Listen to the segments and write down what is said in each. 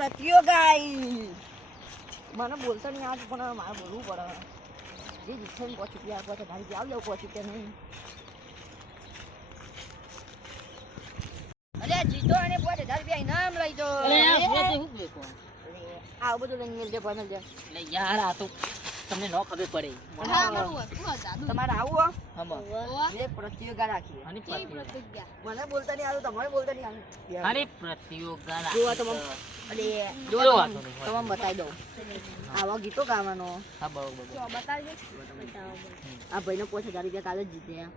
પ્રતિયોગાઈ મને બોલતા નહીં આજ પણ મારે બોલવું પડે જે જીતશે ને પહોંચી ગયા પછી ધારી આવ જાવ પહોંચી કે નહીં અરે જીતો અને 5000 રૂપિયા ઇનામ લઈ જો આવું બધું લઈને મેલજે ભણલ છે એટલે યાર આ તો તમને ન ખબર પડે તમારે આવું હો પ્રતિયોગા રાખીએ મને બોલતા નહીં આવતું તમારે બોલતા નહીં આવતું અરે પ્રતિયોગા જોવા તમે અરે જોવા તમે બતાવી દઉં આવા ગીતો ગાવાનો હા બરોબર બતાવજો આ ભાઈનો 5000 રૂપિયા કાલે જ જીત્યા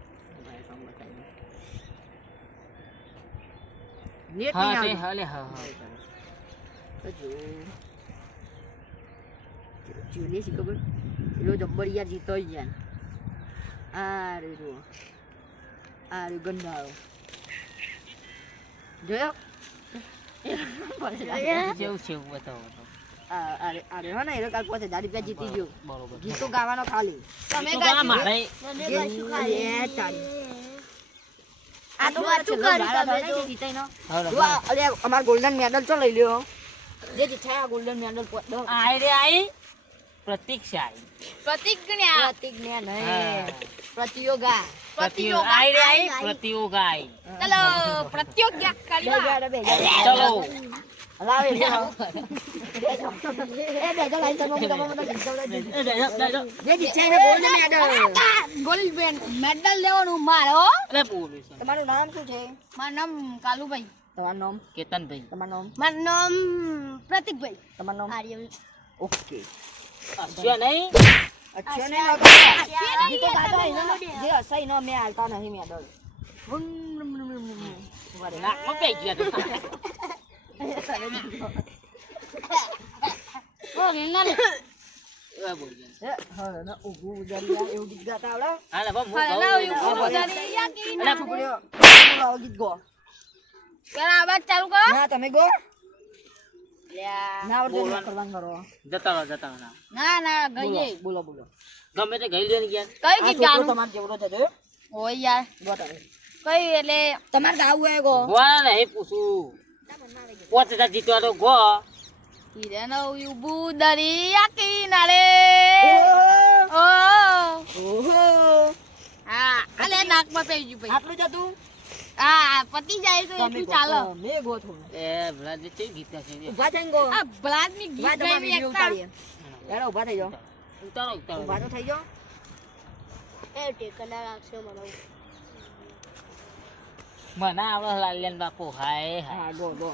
નેટ નહીં આવે હાલે હા તો જો જોલે શી ખબર પેલો જબ્બરિયા જીતો યાર આ રે ગંડાળો જોયો જેવું છે બતાવો અરે હો ને એ કાલ 5000 રૂપિયા જીતી ગયો બરોબર ગીતો ગાવાનો ખાલી તમે ગાવા મારે એ તારી આ તો મારું કરી તમે જીતાઈ નો અરે અમાર ગોલ્ડન મેડલ તો લઈ લ્યો જે જીત્યા ગોલ્ડન મેડલ આઈ રે આઈ પ્રતિજ્ઞા નહીં પ્રતિયોગા આઈ રે આઈ પ્રતિયોગા ચલો પ્રતિયોગા કરીએ ચલો લાવે એ બેજો લાઈન તો મમ્મી જે જીત્યા ગોલ્ડન મેડલ લેવાનું મારો અરે બોલું તમારું નામ શું છે મારું નામ કાલુભાઈ તમારું નામ કેતનભાઈ તમારું નામ મારું નામ પ્રતિકભાઈ તમારું નામ આર્યન ઓકે अच्छा नहीं गीतो गाता है ना ये ऐसा ही ना मैं आलता नहीं मेडल अरे ना मैं पे गया तो ओ ना ले बोल गया हां ना उगु उजरिया એવું ગીત ગાતા આવડે હા ના ઉગુ ઉજરિયા કી ના ફુકડ્યો બોલાવો ગીત ગો પેલા આવાજ ચાલુ કરો ના તમે ગો ના બોલવા કરવાનું કરો જતા ના ના ગઈએ બોલો ગમે તે ગઈ લેને ગયા કઈ ગીત ગાવાનું તમાર જેવડો છે જોયો ઓય યાર બતાવો કઈ એટલે તમાર ગાવું હે ગો ગોવા નહીં પૂછું 5000 જીતવા તો ગો ઈરેનો ઉબુ દરિયા કિનારે ઓહો હા અલે નાકમાં પેઈ ગયું ભાઈ આટલું જતું આ પતિ જાય તો એટલું ચાલે મે ગો થોડું એ ભલાદ છે ગીત છે ઉભા થઈને ગો આ ભલાદ ની ગીત ગાઈ એકતા યાર ઉભા થઈ જાઓ ઉતારો ઉભા તો થઈ જાઓ એ ટેકના રાખશે મને આવડે લાલ્યાન બાપુ હાય હા ગો ગો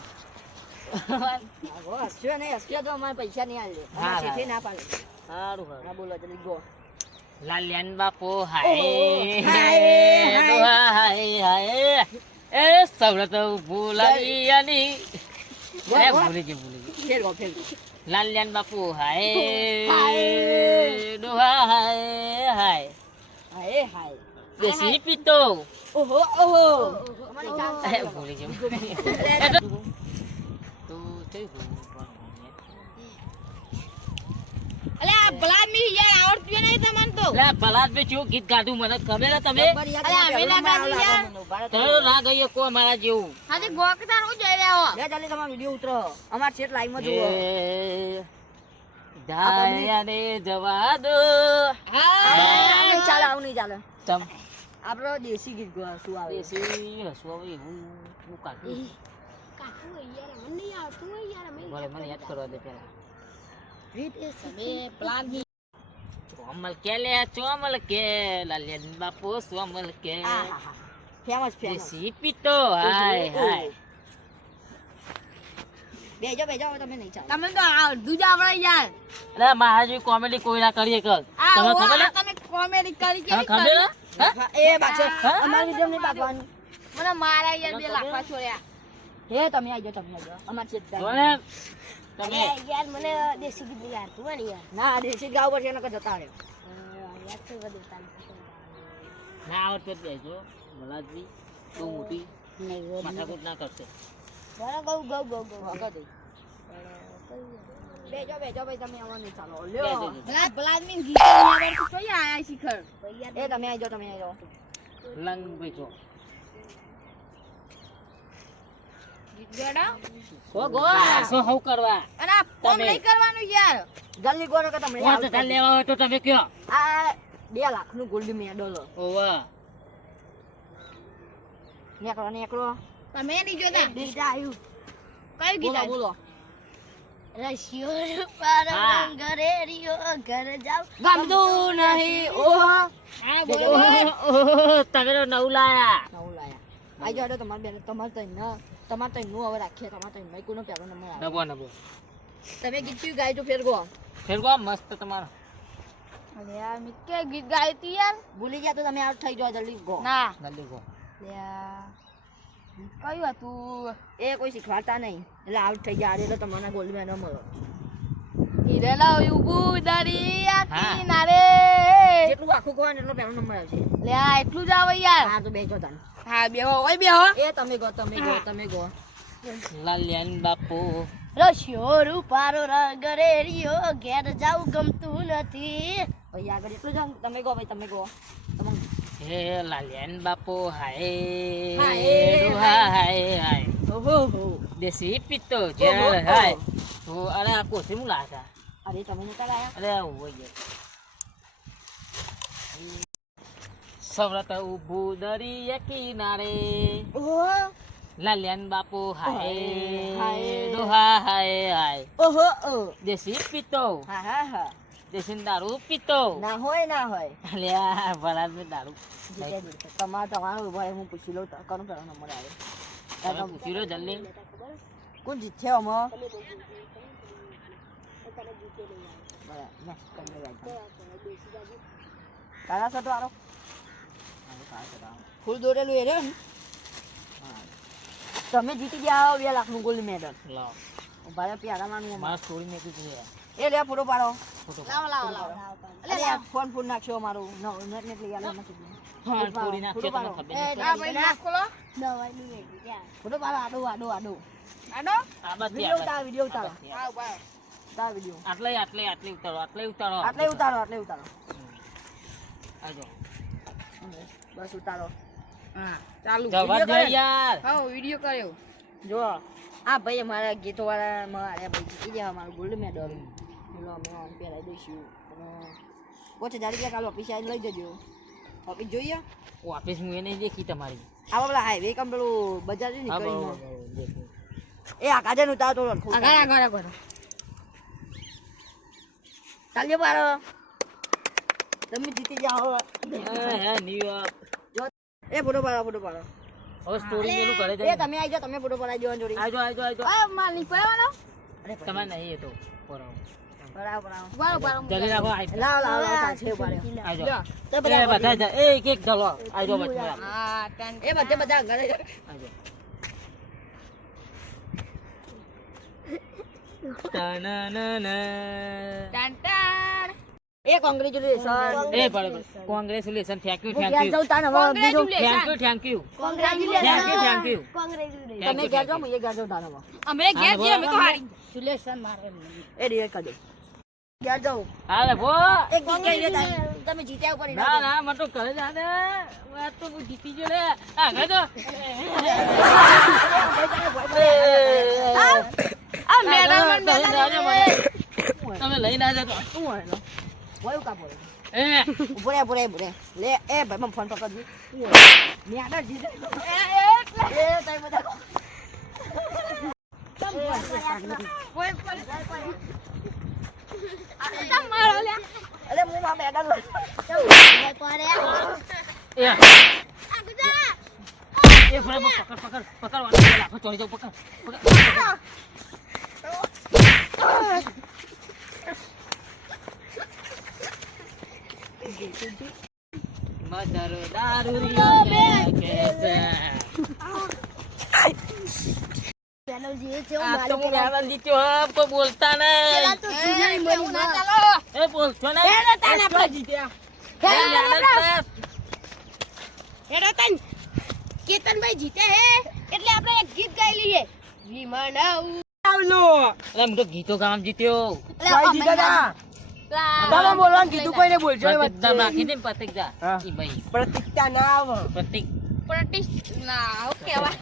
હસ્યો નહીં હસ્યો તો અમારે પૈસા નહીં આલે શેઠે ના પાડે સારું હા બોલો જલ્દી ગો લાલ્યાન બાપુ હાય હાય એ સવરત ભૂલાયાની એ ભૂલી ગઈ ફેર લાલ્યાન બાપુ હાય દોહા હાય હાય દેશી પીતો ઓહો ભૂલી ગઈ તો થઈ ગયું અલે આ બલાદ મી યાર આવડતું નહીં તમને તો અલે બલાદ મે જો ગીત ગાધું મને ખબર હે તમે અલે અમે ના ગાધું યાર તમે ના ગઈએ કો મારા જેવું હા તે ગોકતા રો જઈ રહ્યા હો લે ચાલે તમારો વિડિયો ઉતરો અમાર સેટ લાઈવ માં જોવો દાયાને જવા દો હા ચાલે આવ નહીં ચાલે તમ આપણો દેશી ગીત ગો શું આવે દેશી હસુ આવે હું કાટું યાર મને નહીં આવતું યાર મને યાદ કરવા દે પેલા રીત એ સમે પ્લાન ની ચોમલ કે લાલ્યાન બાપુ ચોમલ કે ફેમસ દેશી પીતો હાય બેજો તમે નહીં ચાલો તમે તો અડધું જ આવડે યાર અરે મહારાજ કોમેડી કોઈ ના કરીએ કર તમે ખબર તમે કોમેડી કરી કે ખબર એ બાચો અમાર વિડિયો નહીં પાકવાનું મને મારા યાર 2 લાખ છોડ્યા હે તમે આવજો અમાર ચેત તમે યાર મને દેશી ગીત નહીં આવતું ને યાર ના દેશી ગાવ પર એનો જતા રહ્યો યાર તો બધું ના આવડતો જ બેજો મલાજી બહુ મોટી માથાકૂટ ના કરશે બરાબર ગૌ હગા દે બેજો ભાઈ તમે આવો નહીં ચાલો લ્યો બલાદ મીન ગીત યાર તો કઈ આયા શિખર એ તમે આવજો લંગ બેજો ગો શું હવ કરવા અને આ ફોન નહીં કરવાનું યાર જલ્દી ગો ને કે તમે કોણ ચાલ લેવા હોય તો તમે કયો આ 2 લાખ નું ગોલ્ડ મેડલ ઓવા નેકરો તમે નહીં જોતા ગીત આવ્યું કયું ગીત બોલો રશિયો પાર ઘરે રિયો ઘર જાવ ગમતું નહીં ઓહ આ બોલો તમે નવ લાયા આઈ જાડો તમાર બેન તમાર તો નો હવે રાખીએ તમાર તો મેં કોનો પેલો નંબર આવે નબો તમે ગીત ક્યું ગાય તો ફેરગો મસ્ત તમારો અરે યાર મે કે ગીત ગાય તી યાર ભૂલી ગયા તો તમે આઉટ થઈ જાવ જલ્દી ગો ના જલ્દી ગો યાર કયું હતું એ કોઈ શીખવાડતા નહીં એટલે આઉટ થઈ ગયા એટલે તમને ગોલ્ડ મેડલ મળો ઈરેલા ઉગુ દરિયા કિનારે જેટલું આખું કહો ને એટલો પહેલો નંબર આવશે લે આ એટલું જ આવે યાર હા તો બેજો તાન હા બેહો ઓય બેહો એ તમે ગો લાલ્યાન બાપુ રશિયો રૂપારો રગરે રિયો ઘેર જાવ ગમતું નથી ભાઈ આગળ એટલું જાવ તમે ગો ભાઈ તમે ગો હે લાલ્યાન બાપુ હાય હાય ઓહો દેશી પિત્તો જે હાય તો અરે આ કોસી મુ લાતા અરે તમે નતા લાયા અરે ઓય સવરત ઉભું દરિયા કિનારે ઓહ લાલ્યાન બાપુ હાય દોહા હાય ઓહો દેશી પિત્તો હા દેશી દારૂ પિત્તો ના હોય અલ્યા બરાબર મે દારૂ તમારો ભાઈ હું પૂછી લઉં કોનો પેલો નંબર આવે તમે પૂછી લો જલ્દી કોણ જીતે અમો કાલા સટો આરો ફૂલ દોરેલું એ રે તમે જીતી ગયા 2 લાખ નું ગોલ્ડ મેડલ લાવ ભાઈ પ્યારા માનું માર સ્ટોરી મે કીધું એ લે ફોટો પાડો લાવ અરે યાર ફોન નાખ્યો મારો નેટ લઈ આલો નથી ફોન પૂરી નાખ્યો તમને ખબર નહીં આ ભાઈ નાખો લો દવાઈ નું એ ગયા ફોટો પાડો આડો આ બસ વિડિયો ઉતારો હા ભાઈ તા વિડિયો આટલે ઉતારો આજો બસ ઉતારો હા ચાલુ જવા દે યાર હા વિડિયો કર્યો જો આ ભાઈ અમારા ગીતો વાળા મારે ભાઈ જીતી ગયા અમારું ગોલ્ડ મેડલ બોલો અમે ઓન પેલા દઈશું ઓછે જાડી કાલ ઓફિસ આવીને લઈ જજો ઓફિસ જોઈએ ઓફિસ હું એ નહીં દેખી તમારી આ પેલા હાઈવે કમ પેલું બજાર ની કરીને એ આ કાજે નું તાતો આગળ ચાલ્યો બારો તમે જીતી જાઓ હે ન્યુ એ ફોટો પાડો હવે સ્ટોરી મેલું કરે જાય એ તમે આવી જાઓ તમે ફોટો પડાઈ દેવાનો જોડી આવજો આ માલી પાવાનો અરે તમે નહીં એ તો પરાવ જલ્દી રાખો લાવ છે પાડ્યો આવજો તે બધા જા એક ચલો આવજો બચ્ચા હા એ બધા ઘરે આવજો એ કોંગ્રેચ્યુલેશન એ બરાબર કોંગ્રેચ્યુલેશન થેન્ક યુ તમે ઘેર જાઓ હું એ ઘેર જાઉં તારા અમે ઘેર જઈએ અમે તો હારી ક્યુલેશન મારે એ રે કદે ઘેર જાઓ હાલે ભો એક ગીત કહી તમે જીત્યા ઉપર ના મત તો કરે જા ને વાત તો હું જીતી ગયો રે આ ગજો આ મેડમ તમે લઈ ના જતો શું હોય નો વયો કા બોલે એ બોરે લે એ ભાઈ મને ફોન પકડજો મેડમ જીતે એ તઈ બધા કોઈ તમ મારો લે અલે હું માં મેડમ લે પડે એ આ ગુજા એ ફરે પકડ વાળા લાખો ચોરી જાવ પકડ મદારો દારૂરિયો કેસે ચેનલ જે છે આ તો મોબાઈલ દીતો હબ કોઈ બોલતા નહીં પેલા તો સુનાઈ મરી ના ચાલો એ બોલતો નહીં હેડો તને આપણે જીત્યા હેડો તન કેતનભાઈ જીતે હે એટલે આપણે એક ગીત ગાઈ લઈએ વિમાનાઉ આવલો અરે હું તો ગીતો ગામ જીત્યો ભાઈ જીતા તમે બોલવાનું કીધું કોઈને બોલજો બધા નાખી દે પ્રતિક જા ઈ ભાઈ પ્રતિકતા ના આવ પ્રતિક ના આવ કેવા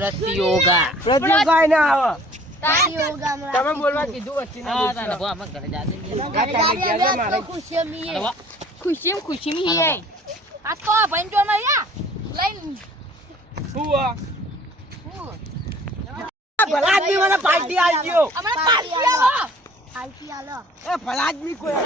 પ્રતિયોગા પ્રતિયોગા એને આવે પ્રતિયોગા તમે બોલવા કીધું વચ્ચે ના હા તને ભો અમે ઘરે જાતે ખુશી મી હે આ તો બંજો માં યા લઈને શું આ ભલા આદમી મને પાર્ટી આલજો અમાર પાર્ટી આલો એ ભલા આદમી કોઈ